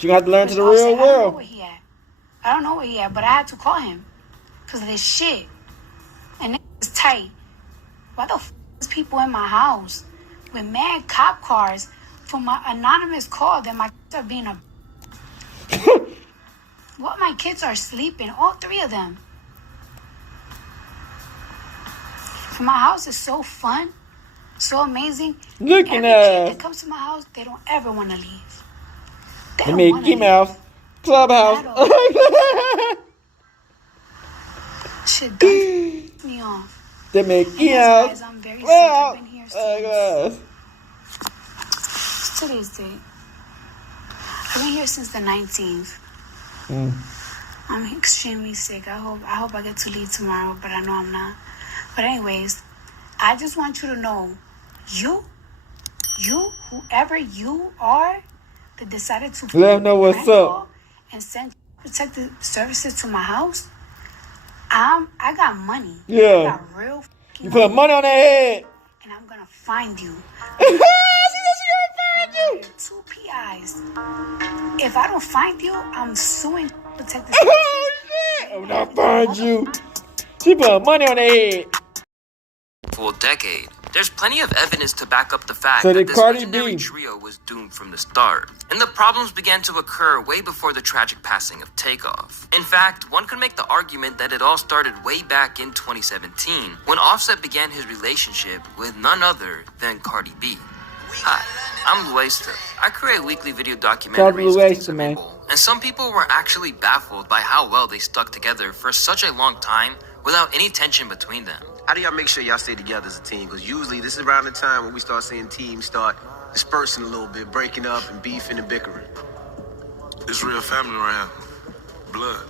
You got to learn to the real world. I don't know where he at. I don't know where he at, but I had to call him because of this shit. And it's tight. Why the f is people in my house with mad cop cars for my anonymous call that my kids are being a... What, my kids are sleeping, all three of them. And my house is so fun, so amazing. Look at Every that. kid that comes to my house, they don't ever want to leave. They The don't wanna Mickey leave. Mouse Clubhouse. Shit don't me off. The Mickey And yes, Mouse guys, I'm very sick. I've been here Clubhouse. What's today's date? I've been here since the 19th. I'm extremely sick. I hope I get to leave tomorrow, but I know I'm not. But anyways, I just want you to know, you, whoever you are, that decided to let them know what's up and send protective services to my house. I got money. Yeah. I got real You put money on their head. And I'm gonna find you. She gonna find you. 2 PIs. If I don't find you, I'm suing protective services. Oh shit! I'm not find you. She put money on their head. Full decade. There's plenty of evidence to back up the fact So that did this Cardi legendary B. trio was doomed from the start. And the problems began to occur way before the tragic passing of Takeoff. In fact, one could make the argument that it all started way back in 2017, when Offset began his relationship with none other than Cardi B. Hi, I'm Luesta. I create weekly video documentaries of things man. people, and some people were actually baffled by how well they stuck together for such a long time without any tension between them. How do y'all make sure y'all stay together as a team? Because usually this is around the time when we start seeing teams start dispersing a little bit, breaking up and beefing and bickering. It's real family around here. Blood.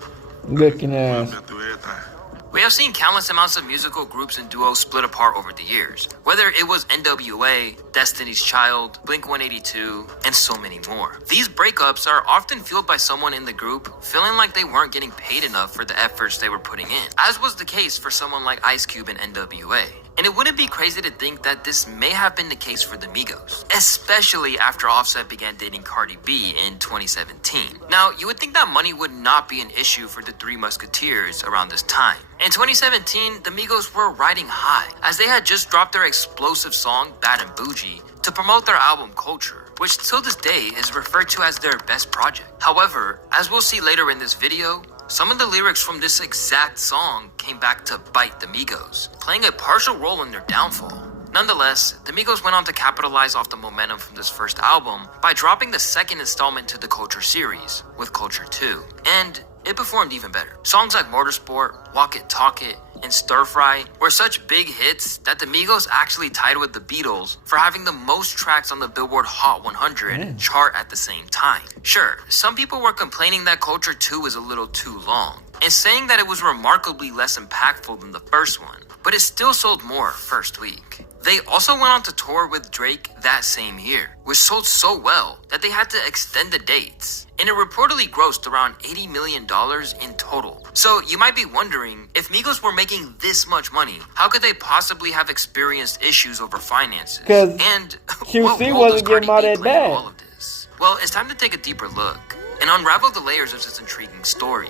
Looking ass. Been through everything. We have seen countless amounts of musical groups and duos split apart over the years, whether it was NWA, Destiny's Child, Blink-182, and so many more. These breakups are often fueled by someone in the group feeling like they weren't getting paid enough for the efforts they were putting in, as was the case for someone like Ice Cube and NWA. And it wouldn't be crazy to think that this may have been the case for the Migos, especially after Offset began dating Cardi B in 2017. Now, you would think that money would not be an issue for the Three Musketeers around this time. In 2017, the Migos were riding high, as they had just dropped their explosive song, Bad and Bougie, to promote their album Culture, which till this day is referred to as their best project. However, as we'll see later in this video, some of the lyrics from this exact song came back to bite the Migos, playing a partial role in their downfall. Nonetheless, the Migos went on to capitalize off the momentum from this first album by dropping the second installment to the Culture series, with Culture 2, and it performed even better. Songs like Motorsport, Walk It, Talk It, and Stir Fry were such big hits that the Migos actually tied with the Beatles for having the most tracks on the Billboard Hot 100 chart at the same time. Sure, some people were complaining that Culture 2 is a little too long, and saying that it was remarkably less impactful than the first one, but it still sold more first week. They also went on to tour with Drake that same year, which sold so well that they had to extend the dates, and it reportedly grossed around $80 million in total. So you might be wondering, if Migos were making this much money, how could they possibly have experienced issues over finances? And what QC role wasn't does Cardi getting all B that play in bad. all of this? Well, it's time to take a deeper look and unravel the layers of this intriguing story.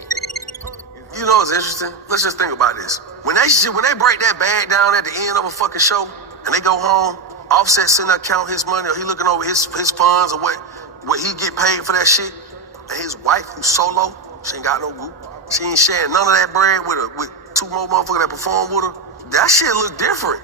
You know what's interesting? Let's just think about this. When they break that bag down at the end of a fucking show and they go home, Offset sitting there counting his money, or he looking over his funds or what he get paid for that shit, and his wife who's solo, she ain't got no group, she ain't sharing none of that bread with two more motherfuckers that performed with her, that shit look different.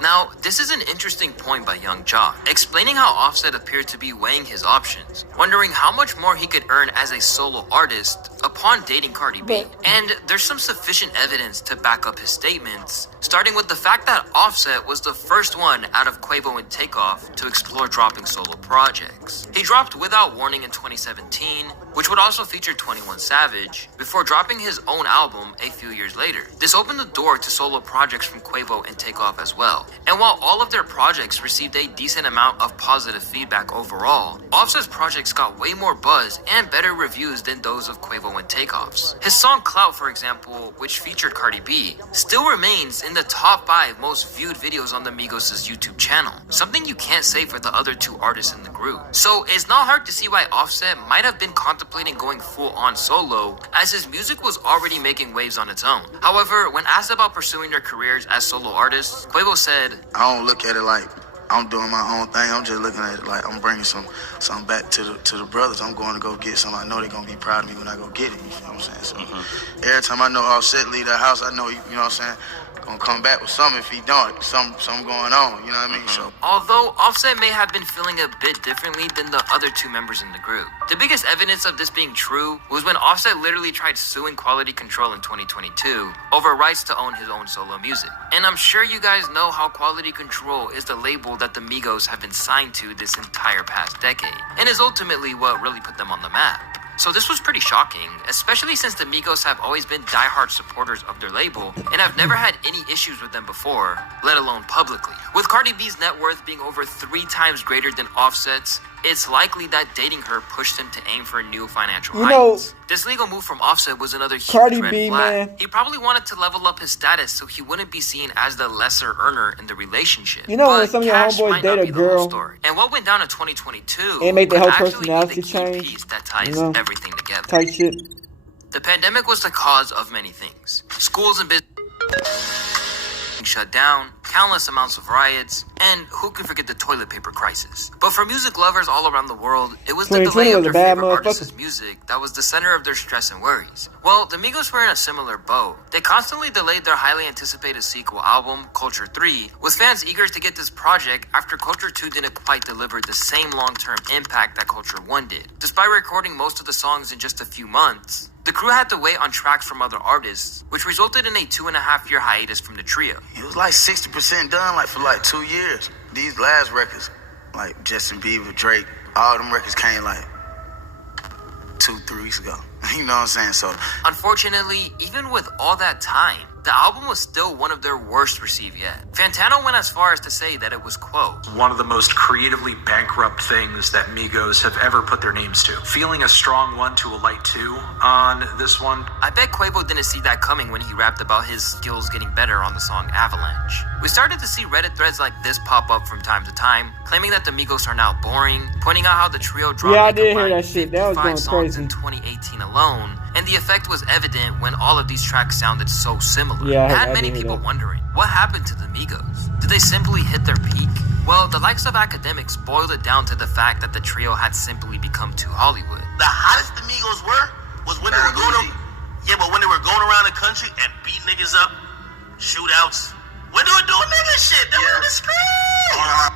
Now, this is an interesting point by Young Jock, explaining how Offset appeared to be weighing his options, wondering how much more he could earn as a solo artist upon dating Cardi B. And there's some sufficient evidence to back up his statements, starting with the fact that Offset was the first one out of Quavo and Takeoff to explore dropping solo projects. He dropped Without Warning in 2017, which would also feature 21 Savage, before dropping his own album a few years later. This opened the door to solo projects from Quavo and Takeoff as well. And while all of their projects received a decent amount of positive feedback overall, Offset's projects got way more buzz and better reviews than those of Quavo and Takeoff's. His song Clout, for example, which featured Cardi B, still remains in the top 5 most viewed videos on the Migos' YouTube channel, something you can't say for the other two artists in the group. So it's not hard to see why Offset might have been contemplating going full-on solo, as his music was already making waves on its own. However, when asked about pursuing their careers as solo artists, Quavo said, I don't look at it like I'm doing my own thing. I'm just looking at it like I'm bringing something back to the brothers. I'm going to go get something. I know they're going to be proud of me when I go get it. You feel what I'm saying? So every time I know Offset leave the house, I know, you know what I'm saying, gonna come back with something if he don't. Something going on, you know what I mean? So although Offset may have been feeling a bit differently than the other two members in the group, the biggest evidence of this being true was when Offset literally tried suing Quality Control in 2022 over rights to own his own solo music. And I'm sure you guys know how Quality Control is the label that the Migos have been signed to this entire past decade, and is ultimately what really put them on the map. So this was pretty shocking, especially since the Migos have always been diehard supporters of their label and have never had any issues with them before, let alone publicly. With Cardi B's net worth being over 3 times greater than Offset's, it's likely that dating her pushed him to aim for new financial heights. This legal move from Offset was another huge Cardi red B, flag. man. He probably wanted to level up his status so he wouldn't be seen as the lesser earner in the relationship. You know when But some of your cash homeboys might date not a be the whole girl story. And what went down in 2022 and make their could whole actually be personality the key change, piece that ties you know, everything together. type shit. The pandemic was the cause of many things. Schools and business shut down, countless amounts of riots, and who could forget the toilet paper crisis? But for music lovers all around the world, it was the delay of their favorite artists' music that was the center of their stress and worries. Well, the Migos were in a similar boat. They constantly delayed their highly anticipated sequel album, Culture 3, with fans eager to get this project after Culture 2 didn't quite deliver the same long-term impact that Culture 1 did. Despite recording most of the songs in just a few months, the crew had to wait on tracks from other artists, which resulted in a 2.5-year hiatus from the trio. it was like 60% done like for like 2 years. These last records, like Justin Bieber, Drake, all them records came like 2-3 weeks ago. You know what I'm saying? So unfortunately, even with all that time, the album was still one of their worst received yet. Fantano went as far as to say that it was, quote, one of the most creatively bankrupt things that Migos have ever put their names to. Feeling a strong 1 to a light 2 on this one. I bet Quavo didn't see that coming when he rapped about his skills getting better on the song Avalanche. We started to see Reddit threads like this pop up from time to time, claiming that the Migos are now boring, pointing out how the trio dropped I did hear that shit. That was going songs crazy in 2018 alone, and the effect was evident when all of these tracks sounded so similar. Yeah, it had I many did hear people that. wondering, what happened to the Migos? Did they simply hit their peak? Well, the likes of academics boiled it down to the fact that the trio had simply become too Hollywood. The hottest the Migos were was when they were when they were going around the country and beat niggas up, shootouts. When they were doing nigga shit, they were in the street.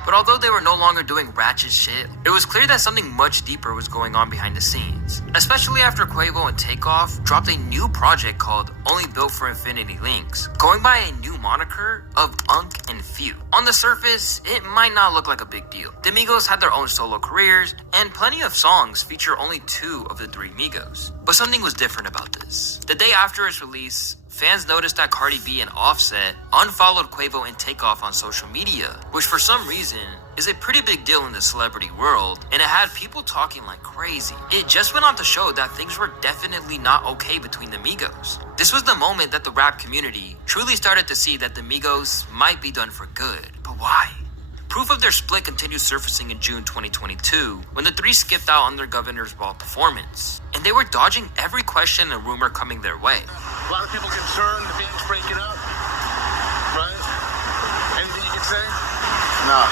But although they were no longer doing ratchet shit, it was clear that something much deeper was going on behind the scenes. Especially after Quavo and Takeoff dropped a new project called Only Built for Infinity Links, going by a new moniker of Unk and Few. On the surface, it might not look like a big deal. The Migos had their own solo careers, and plenty of songs feature only 2 of the 3 Migos. But something was different about this. The day after its release, fans noticed that Cardi B and Offset unfollowed Quavo and Takeoff on social media, which for some reason is a pretty big deal in the celebrity world, and it had people talking like crazy. It just went on to show that things were definitely not okay between the Migos. This was the moment that the rap community truly started to see that the Migos might be done for good. But why? Proof of their split continued surfacing in June 2022 when the 3 skipped out on their Governor's Ball performance, and they were dodging every question and rumor coming their way. A lot of people concerned the band's breaking up, right? Anything you can say? nah.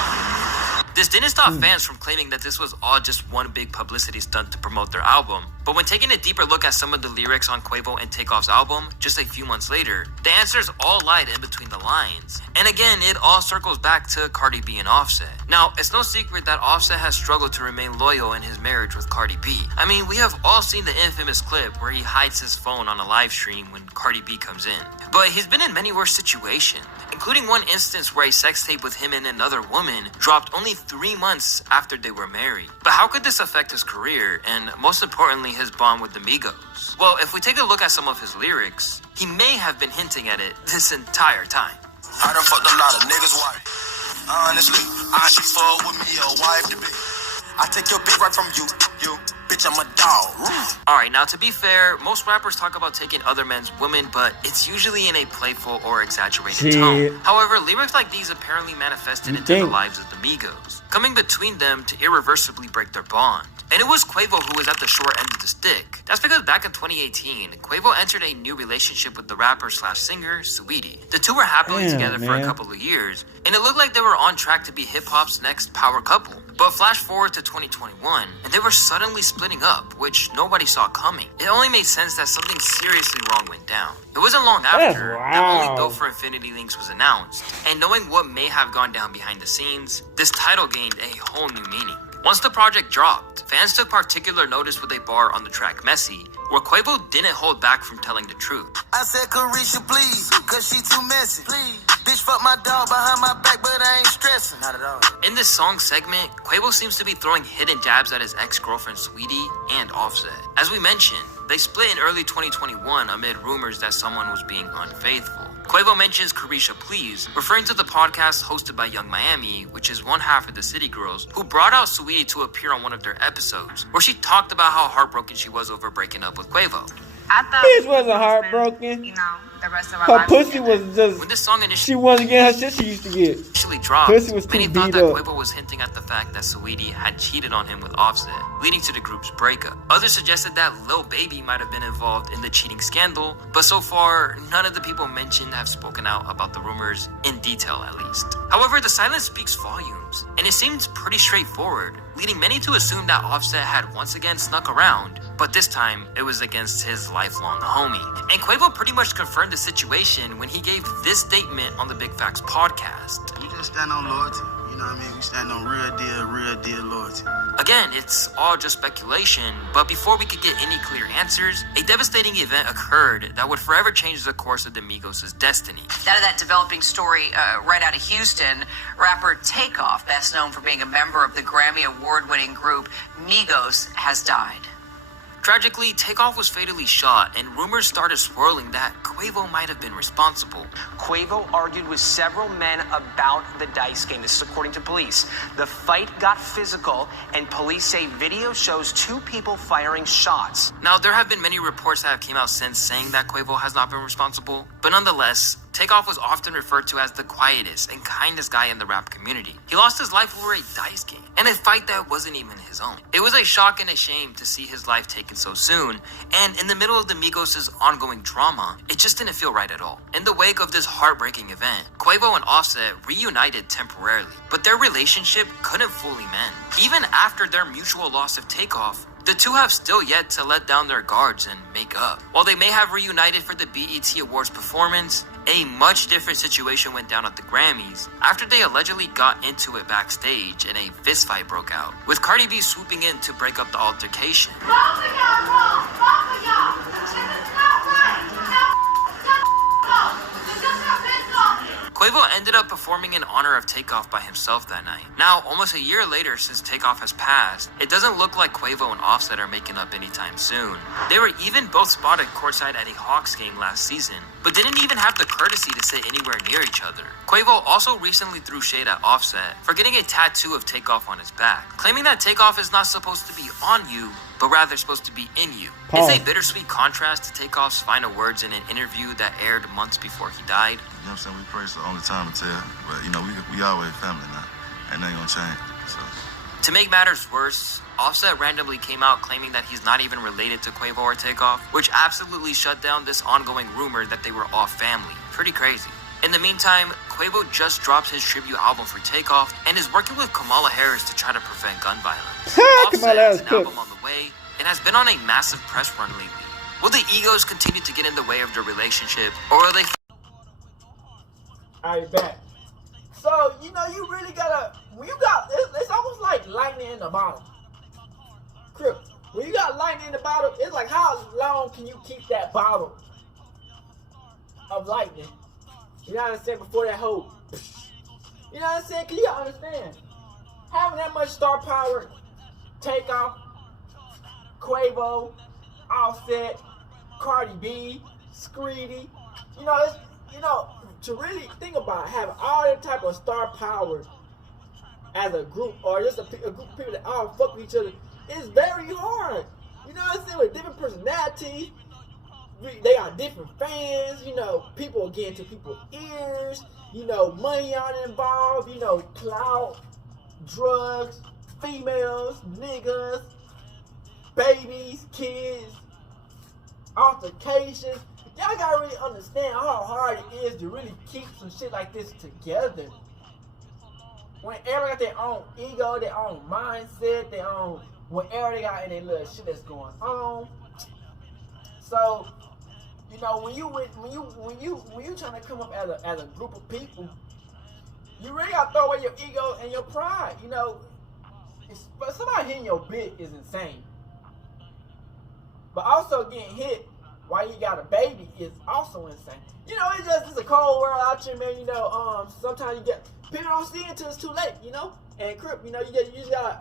This didn't stop fans from claiming that this was all just one big publicity stunt to promote their album. But when taking a deeper look at some of the lyrics on Quavo and Takeoff's album, just a few months later, the answers all lied in between the lines. And again, it all circles back to Cardi B and Offset. Now, it's no secret that Offset has struggled to remain loyal in his marriage with Cardi B. I mean, we have all seen the infamous clip where he hides his phone on a live stream when Cardi B comes in. But he's been in many worse situations, including one instance where a sex tape with him and another woman dropped only 3 months after they were married. But how could this affect his career, and most importantly, his bond with the Migos? Well, if we take a look at some of his lyrics, he may have been hinting at it this entire time. I done fucked a lot of niggas' wife. Honestly, she fuck with me, a wife to be. I take your bitch right from you. Bitch, I'm a dog. Alright, now to be fair, most rappers talk about taking other men's women, but it's usually in a playful or exaggerated tone. However, lyrics like these apparently manifested into the lives of the Migos, coming between them to irreversibly break their bond. And it was Quavo who was at the short end of the stick. That's because back in 2018, Quavo entered a new relationship with the rapper/singer, Saweetie. The two were happily together for a couple of years, and it looked like they were on track to be hip-hop's next power couple. But flash forward to 2021, and they were suddenly splitting up, which nobody saw coming. It only made sense that something seriously wrong went down. It wasn't long after that only Built for Infinity links was announced, and knowing what may have gone down behind the scenes, this title gained a whole new meaning. Once the project dropped, fans took particular notice with a bar on the track Messy, where Quavo didn't hold back from telling the truth. I said, Carisha, please, cause she too messy. Please. Bitch, fuck my dog behind my back, but I ain't stressing. Not at all. In this song segment, Quavo seems to be throwing hidden jabs at his ex-girlfriend Saweetie and Offset. As we mentioned, they split in early 2021 amid rumors that someone was being unfaithful. Quavo mentions Carisha Please, referring to the podcast hosted by Young Miami, which is one half of the City Girls, who brought out Saweetie to appear on one of their episodes, where she talked about how heartbroken she was over breaking up with Quavo. I thought bitch wasn't heartbroken. You know, the rest of our her lives pussy together. was just. When this song she wasn't getting her shit she used to get. Initially dropped, pussy was many too thought beat that up. Quavo was hinting at the fact that Saweetie had cheated on him with Offset, leading to the group's breakup. Others suggested that Lil Baby might have been involved in the cheating scandal, but so far, none of the people mentioned have spoken out about the rumors, in detail at least. However, the silence speaks volumes, and it seems pretty straightforward, leading many to assume that Offset had once again snuck around, but this time, it was against his lifelong homie. And Quavo pretty much confirmed the situation when he gave this statement on the Big Facts podcast. We just stand on loyalty, you know what I mean? We stand on real deal loyalty. Again, it's all just speculation, but before we could get any clear answers, a devastating event occurred that would forever change the course of the Migos' destiny. Out of that developing story right out of Houston, rapper Takeoff, best known for being a member of the Grammy Award-winning group Migos, has died. Tragically, Takeoff was fatally shot, and rumors started swirling that Quavo might have been responsible. Quavo argued with several men about the dice game. This is according to police. The fight got physical, and police say video shows two people firing shots. Now, there have been many reports that have come out since saying that Quavo has not been responsible, but nonetheless, Takeoff was often referred to as the quietest and kindest guy in the rap community. He lost his life over a dice game, and a fight that wasn't even his own. It was a shock and a shame to see his life taken so soon, and in the middle of the Migos' ongoing drama, it just didn't feel right at all. In the wake of this heartbreaking event, Quavo and Offset reunited temporarily, but their relationship couldn't fully mend. Even after their mutual loss of Takeoff, the two have still yet to let down their guards and make up. While they may have reunited for the BET Awards performance, a much different situation went down at the Grammys after they allegedly got into it backstage and a fistfight broke out, with Cardi B swooping in to break up the altercation. Both of y'all wrong. Both of y'all. This is not right. Quavo ended up performing in honor of Takeoff by himself that night. Now, almost a year later since Takeoff has passed, it doesn't look like Quavo and Offset are making up anytime soon. They were even both spotted courtside at a Hawks game last season, but didn't even have the courtesy to sit anywhere near each other. Quavo also recently threw shade at Offset for getting a tattoo of Takeoff on his back, claiming that Takeoff is not supposed to be on you, but rather supposed to be in you. It's a bittersweet contrast to Takeoff's final words in an interview that aired months before he died. You know what I'm saying? We pray it's the only time to tell. But, you know, we always family now. Ain't nothing gonna change. So. To make matters worse, Offset randomly came out claiming that he's not even related to Quavo or Takeoff, which absolutely shut down this ongoing rumor that they were all family. Pretty crazy. In the meantime, Quavo just dropped his tribute album for Takeoff and is working with Kamala Harris to try to prevent gun violence. Offset has an album on the way and has been on a massive press run lately. Will the egos continue to get in the way of their relationship, or will they... Alright, back. So, you know, you really gotta, when you got, it's almost like lightning in the bottle. Crip, when you got lightning in the bottle, it's like, how long can you keep that bottle of lightning? You know what I'm saying? Before that whole, you know what I'm saying? Cause you gotta understand, having that much star power, Takeoff, Quavo, Offset, Cardi B, Screedy, you know, it's, you know, to really think about having all that type of star power as a group, or just a group of people that all fuck with each other, is very hard. You know what I'm saying? With different personalities, they got different fans, you know, people get into people's ears, you know, money on involved, you know, clout, drugs, females, niggas, babies, kids, altercations. Y'all gotta really understand how hard it is to really keep some shit like this together. When everybody got their own ego, their own mindset, their own whatever they got in their little shit that's going on. So, you know, when you trying to come up as a group of people, you really gotta throw away your ego and your pride. You know, but somebody hitting your bit is insane. But also getting hit while you got a baby is also insane. You know, it's a cold world out here, man. You know, sometimes you get, people don't see it until it's too late, you know? And Crip, you know, you just gotta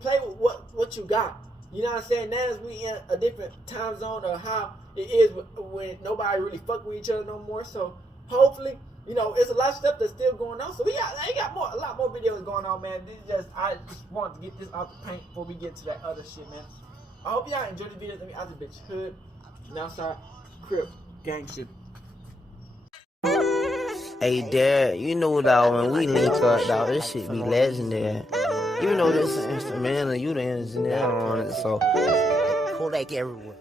play with what you got. You know what I'm saying? Now as we in a different time zone of how it is when nobody really fuck with each other no more. So hopefully, you know, it's a lot of stuff that's still going on. So they got a lot more videos going on, man. I just want to get this out the paint before we get to that other shit, man. I hope y'all enjoyed the video. Let me out the bitch hood. Now start Crip gang shit. Hey, Dad, you know, dog, when we link up, dog, this shit be legendary. You know this is instrumental, you the engineer on it, so Kodak everywhere.